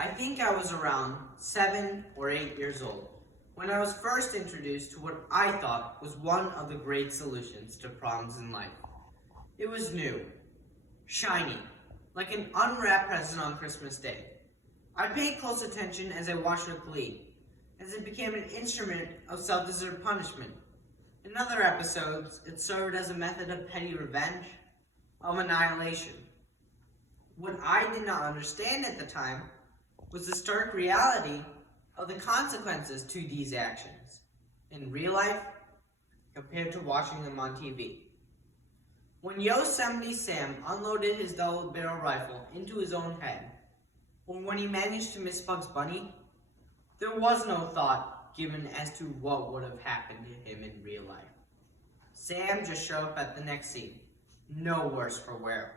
I think I was around 7 or 8 years old when I was first introduced to what I thought was one of the great solutions to problems in life. It was new, shiny, like an unwrapped present on Christmas Day. I paid close attention as I watched it bleed, as it became an instrument of self-deserved punishment. In other episodes, it served as a method of petty revenge, of annihilation. What I did not understand at the time was the stark reality of the consequences to these actions in real life compared to watching them on TV. When Yosemite Sam unloaded his double-barrel rifle into his own head, or when he managed to miss Bugs Bunny, there was no thought given as to what would have happened to him in real life. Sam just showed up at the next scene, no worse for wear.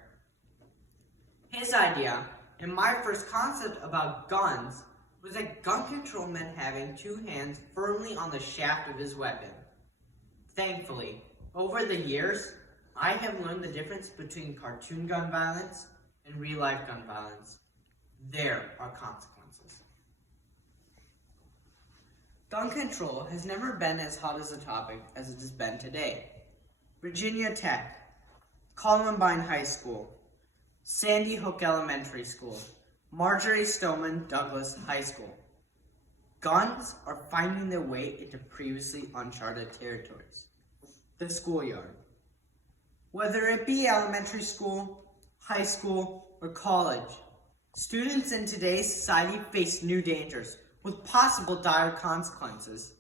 His idea, and my first concept about guns, was that gun control meant having two hands firmly on the shaft of his weapon. Thankfully, over the years, I have learned the difference between cartoon gun violence and real-life gun violence. There are consequences. Gun control has never been as hot as a topic as it has been today. Virginia Tech, Columbine High School, Sandy Hook Elementary School, Marjorie Stoneman Douglas High School. Guns are finding their way into previously uncharted territories. The schoolyard. Whether it be elementary school, high school, or college, students in today's society face new dangers with possible dire consequences.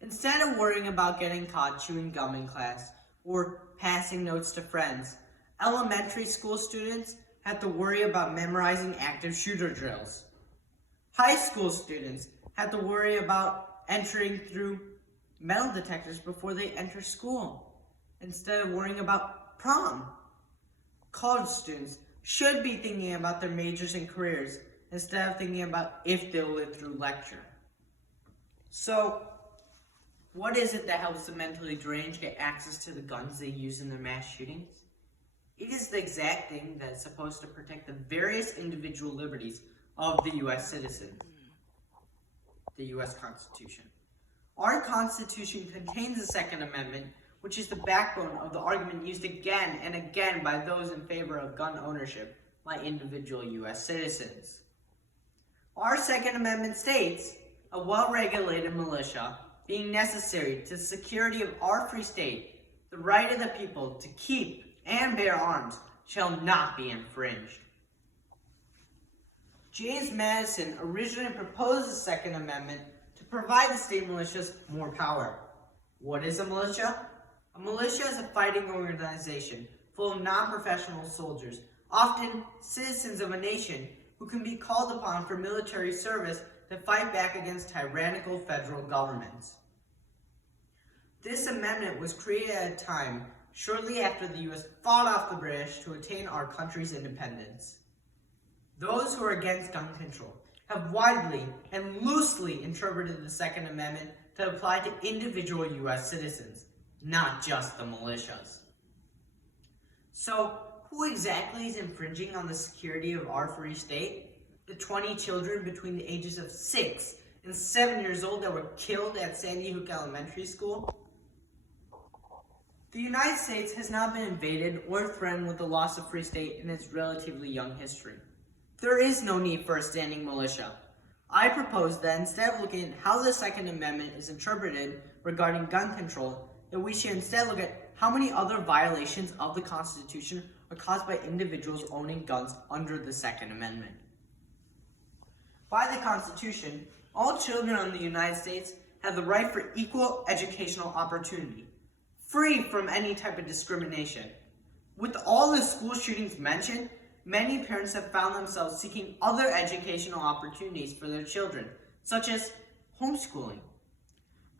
Instead of worrying about getting caught chewing gum in class or passing notes to friends, elementary school students have to worry about memorizing active shooter drills. High school students have to worry about entering through metal detectors before they enter school, instead of worrying about prom. College students should be thinking about their majors and careers instead of thinking about if they'll live through lecture. So, what is it that helps the mentally deranged get access to the guns they use in their mass shootings? It is the exact thing that is supposed to protect the various individual liberties of the U.S. citizen, the U.S. Constitution. Our Constitution contains the Second Amendment, which is the backbone of the argument used again and again by those in favor of gun ownership by individual U.S. citizens. Our Second Amendment states, a well-regulated militia being necessary to the security of our free state, the right of the people to keep and bear arms shall not be infringed. James Madison originally proposed the Second Amendment to provide the state militias more power. What is a militia? A militia is a fighting organization full of non-professional soldiers, often citizens of a nation, who can be called upon for military service to fight back against tyrannical federal governments. This amendment was created at a time shortly after the U.S. fought off the British to attain our country's independence. Those who are against gun control have widely and loosely interpreted the Second Amendment to apply to individual U.S. citizens, not just the militias. So, who exactly is infringing on the security of our free state? The 20 children between the ages of 6 and 7 years old that were killed at Sandy Hook Elementary School? The United States has not been invaded or threatened with the loss of free state in its relatively young history. There is no need for a standing militia. I propose that instead of looking at how the Second Amendment is interpreted regarding gun control, that we should instead look at how many other violations of the Constitution are caused by individuals owning guns under the Second Amendment. By the Constitution, all children in the United States have the right for equal educational opportunity, free from any type of discrimination. With all the school shootings mentioned, many parents have found themselves seeking other educational opportunities for their children, such as homeschooling.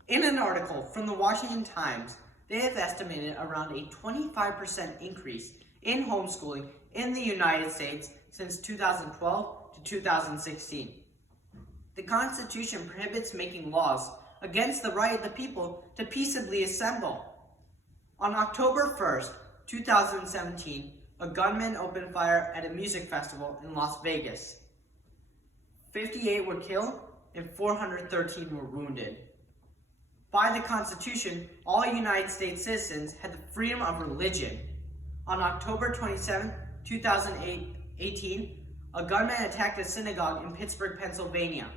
In an article from the Washington Times, they have estimated around a 25% increase in homeschooling in the United States since 2012 to 2016. The Constitution prohibits making laws against the right of the people to peaceably assemble. On October 1st, 2017, a gunman opened fire at a music festival in Las Vegas. 58 were killed and 413 were wounded. By the Constitution, all United States citizens had the freedom of religion. On October 27, 2018, a gunman attacked a synagogue in Pittsburgh, Pennsylvania.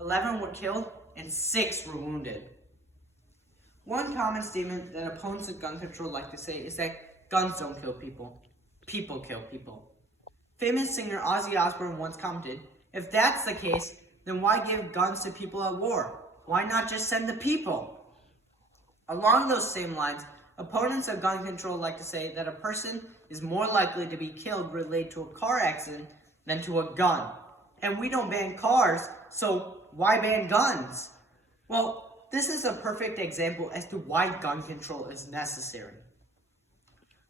11 were killed and 6 were wounded. One common statement that opponents of gun control like to say is that guns don't kill people, people kill people. Famous singer Ozzy Osbourne once commented, "If that's the case, then why give guns to people at war? Why not just send the people?" Along those same lines, opponents of gun control like to say that a person is more likely to be killed related to a car accident than to a gun. And we don't ban cars, so why ban guns? Well, this is a perfect example as to why gun control is necessary.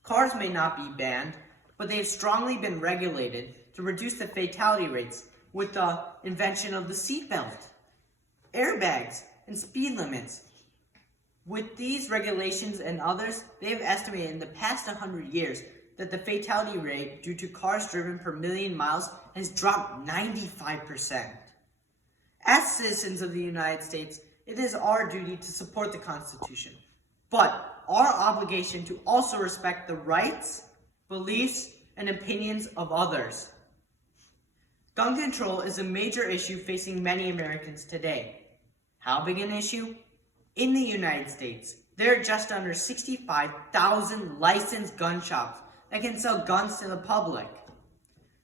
Cars may not be banned, but they have strongly been regulated to reduce the fatality rates with the invention of the seatbelt, airbags, and speed limits. With these regulations and others, they have estimated in the past 100 years that the fatality rate due to cars driven per million miles has dropped 95%. As citizens of the United States, it is our duty to support the Constitution, but our obligation to also respect the rights, beliefs, and opinions of others. Gun control is a major issue facing many Americans today. How big an issue? In the United States, there are just under 65,000 licensed gun shops that can sell guns to the public.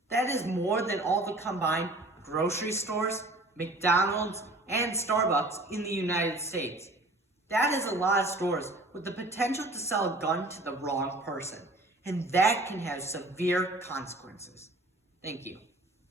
That is more than all the combined grocery stores, McDonald's, and Starbucks in the United States. That is a lot of stores with the potential to sell a gun to the wrong person, and that can have severe consequences. Thank you.